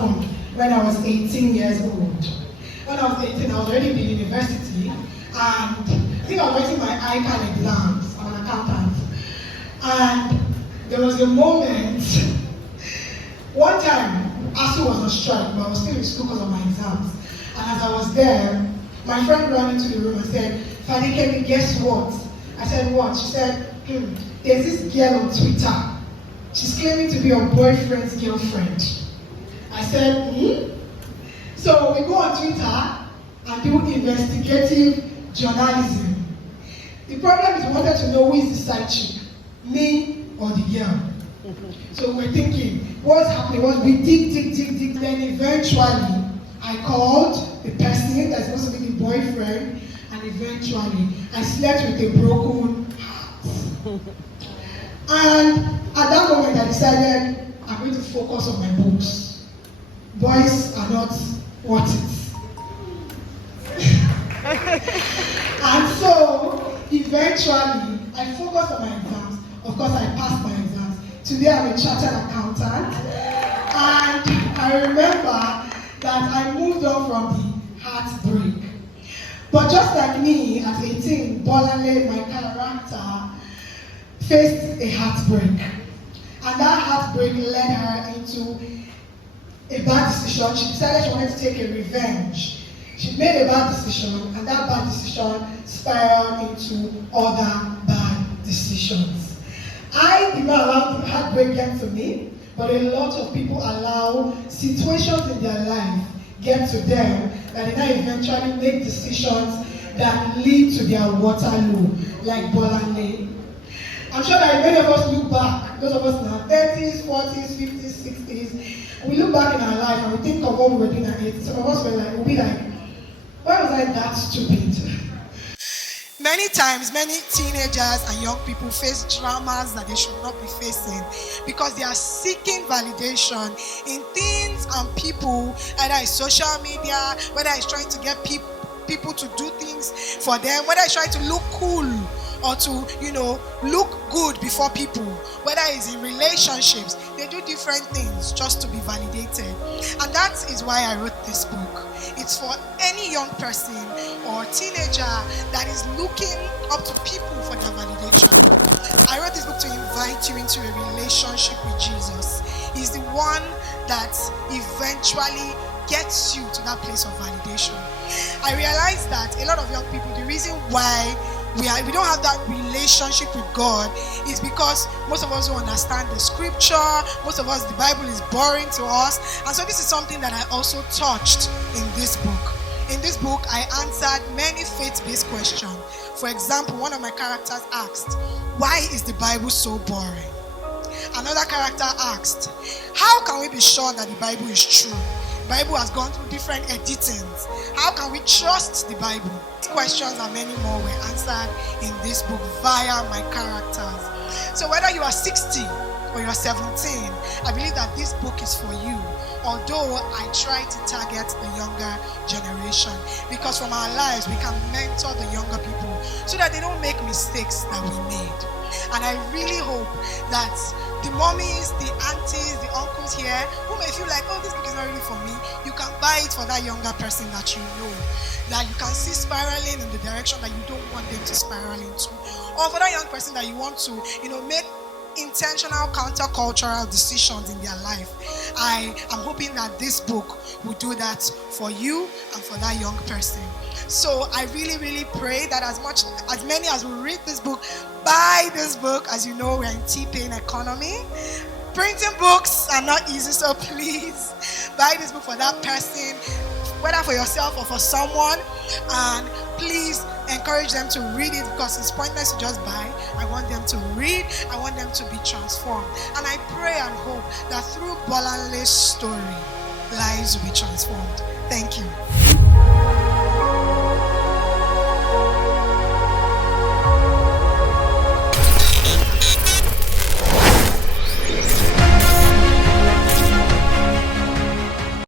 happened when I was 18 years old. When I was 18, I was already in the university, and I think I was writing my ICANN exams. I'm an accountant. And there was a moment, one time, ASU was on strike, but I was still in school because of my exams. And as I was there, my friend ran into the room and said, Fadikemi, guess what? I said, what? She said, there's this girl on Twitter. She's claiming to be your boyfriend's girlfriend. I said, So we go on Twitter and do investigative journalism. The problem is we wanted to know who is the side chick, me or the girl. So we're thinking, what's happening? We dig, then eventually I called the person that's supposed to be the boyfriend, and eventually I slept with a broken heart. And at that moment I decided I'm going to focus on my books. Boys are not worth it. And so eventually I focused on my exams. Of course I passed my exams. Today I'm a chartered accountant. And I remember that I moved on from the heartbreak. But just like me at 18, Bolanle, my character, faced a heartbreak. And that heartbreak led her into a bad decision. She decided she wanted to take a revenge. She made a bad decision, and that bad decision spiraled into other bad decisions. I did not allow the heartbreak get to me, but a lot of people allow situations in their life get to them that they now eventually make decisions that lead to their Waterloo, like Bolanle. I'm sure that many of us look back, those of us in our 30s, 40s, 50s, 60s, we look back in our life and we think of what we were doing at 80s. Some of us we'll be like, why was I that stupid? Many times, many teenagers and young people face dramas that they should not be facing because they are seeking validation in things and people, either it's social media, whether it's trying to get people to do things for them, whether it's trying to look cool or to, look good before people, whether it's in relationships, they do different things just to be validated. And that is why I wrote this book. It's for any young person or teenager that is looking up to people for their validation. I wrote this book to invite you into a relationship with Jesus. He's the one that eventually gets you to that place of validation. I realized that a lot of young people, the reason why we don't have that relationship with God is because most of us don't understand the scripture. Most of us, the Bible is boring to us. And so this is something that I also touched in this book. In this book, I answered many faith-based questions. For example, one of my characters asked, why is the Bible so boring? Another character asked, how can we be sure that the Bible is true? The Bible has gone through different editings. How can we trust the Bible? These questions and many more were answered in this book via my characters. So whether you are 60 or you're 17, I believe that this book is for you. Although I try to target the younger generation, because from our lives we can mentor the younger people so that they don't make mistakes that we made. And I really hope that the mommies, the aunties, the uncles here who may feel like, oh, this book is not really for me, you can buy it for that younger person that you know, that you can see spiraling in the direction that you don't want them to spiral into, or for that young person that you want to, make intentional countercultural decisions in their life. I am hoping that this book will do that for you and for that young person. So I really, really pray that as many as will read this book, buy this book. As you know, we're in T-Pain economy. Printing books are not easy, so please buy this book for that person, whether for yourself or for someone, and please encourage them to read it, because it's pointless to just buy. I want them to read. I want them to be transformed. And I pray and hope that through Bolanle's story, lives will be transformed. Thank you.